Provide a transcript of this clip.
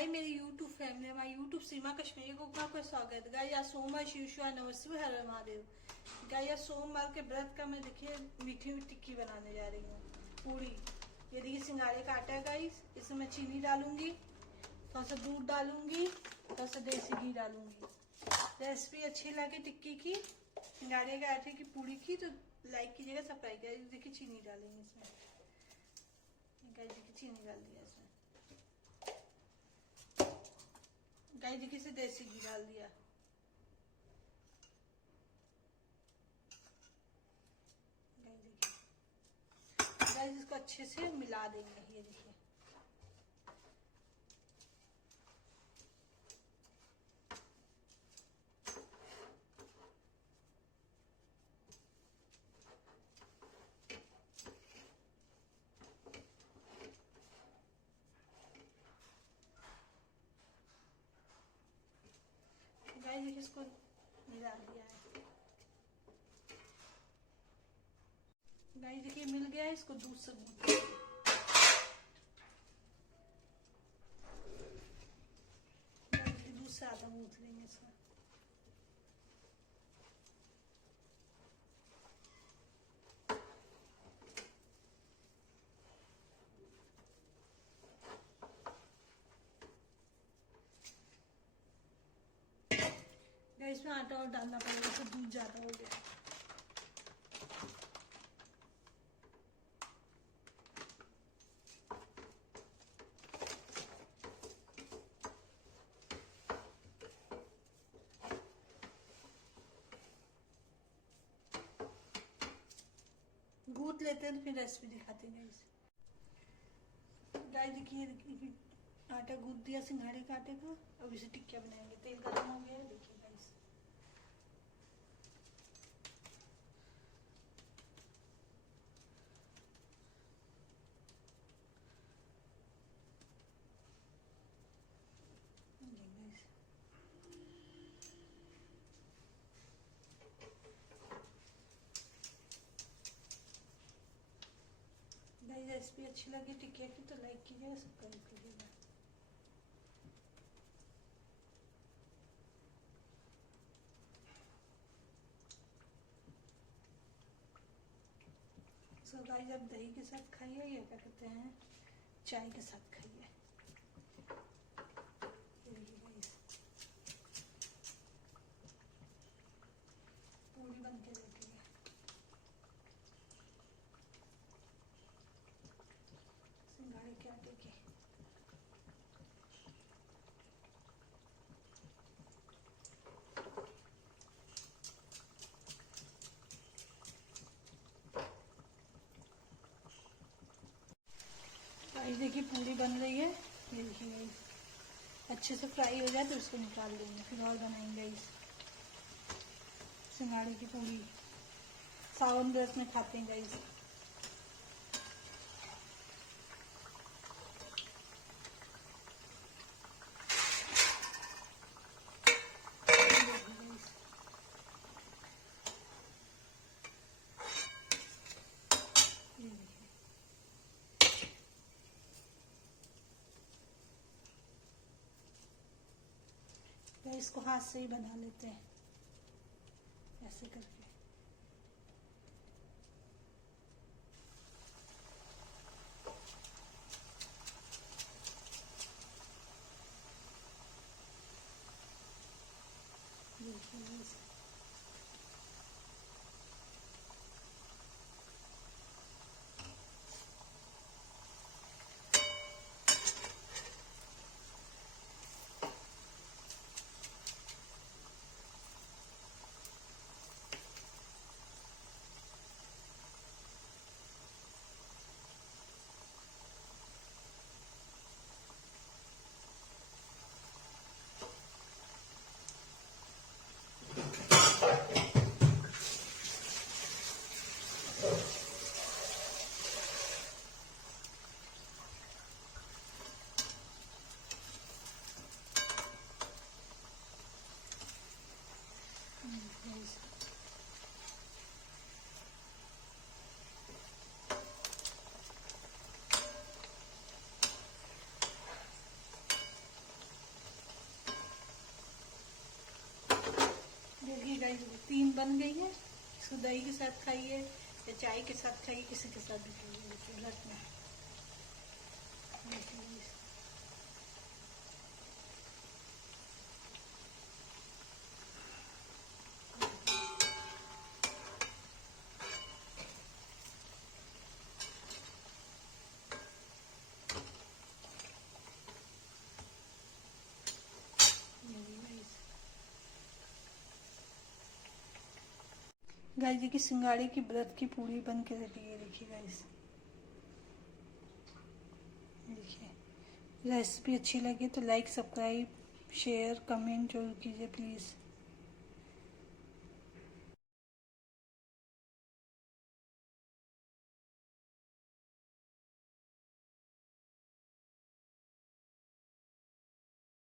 हाय मेरी YouTube family, हमारी YouTube सीमा कश्मीरी को आपका स्वागत। गाइस आज सोमवार, शिव शिवा नमस्ते, हर हर महादेव। गाइस आज सोमवार के व्रत का मैं देखिए मीठी मीठी टिक्की बनाने जा रही हूँ, पूरी। ये देखिए सिंगाड़े का आटा है गाइस, इसमें मैं चीनी डालूंगी, थोड़ा सा दूध डालूंगी, थोड़ा सा देसी घी डालूंगी। रेसिपी अच्छी लगे टिक्की की, सिंगाड़े के आटे की पूरी की तो लाइक कीजिएगा, सब्सक्राइब कीजिएगा। देखिए चीनी डालेंगे इसमें, देखिए चीनी डाल दिया इसमें। गाइस देखिए से देसी घी डाल दिया। गाइस इसको अच्छे से मिला देंगे। ये देखिए गाइस देखिए इसको मिला दिया है। गाइस देखिए मिल गया है, इसको दूध से गूंथ आधा गूंथ लेंगे इसमें। गाइस इसमें आटा और डालना पड़ेगा, तो दूध ज्यादा हो गया। गूंथ लेते हैं तो फिर रेसिपी दिखाते हैं गाइस। गाइस देखिए आटा गूंथ दिया सिंघाड़े के आटे का। अब इसे टिक्कियाँ बनाएंगे। तेल गर्म हो गया है, देखिए गाइस। गाइस रेसिपी अच्छी लगी टिक्किया की तो लाइक कीजिएगा, सब्सक्राइब कीजिएगा। सो गाइस आप दही के साथ खाइए या क्या कहते हैं चाय के साथ खाइए। पूरी बन के रहती है। सिंघाड़े के आटे की गाइस देखिए पूरी बन रही है। ये देखिए गाइस अच्छे से फ्राई हो जाए तो इसको निकाल लेंगे, फिर और बनाएंगे गाइस सिंघाड़े की पूरी। सावन व्रत में खाते हैं गाइस। तो इसको हाथ से ही बना लेते हैं ऐसे करके। 3 बन गई है। इसको दही के साथ खाइए या चाय के साथ खाइए, किसी के साथ भी खाइए। देखिए ब्रेड में गाइस देखिए सिंगाड़े की व्रत की पूरी बन के रेडी है। देखिए गाइस, देखिए रेसिपी अच्छी लगी तो लाइक, सब्सक्राइब, शेयर, कमेंट जरूर कीजिए प्लीज़।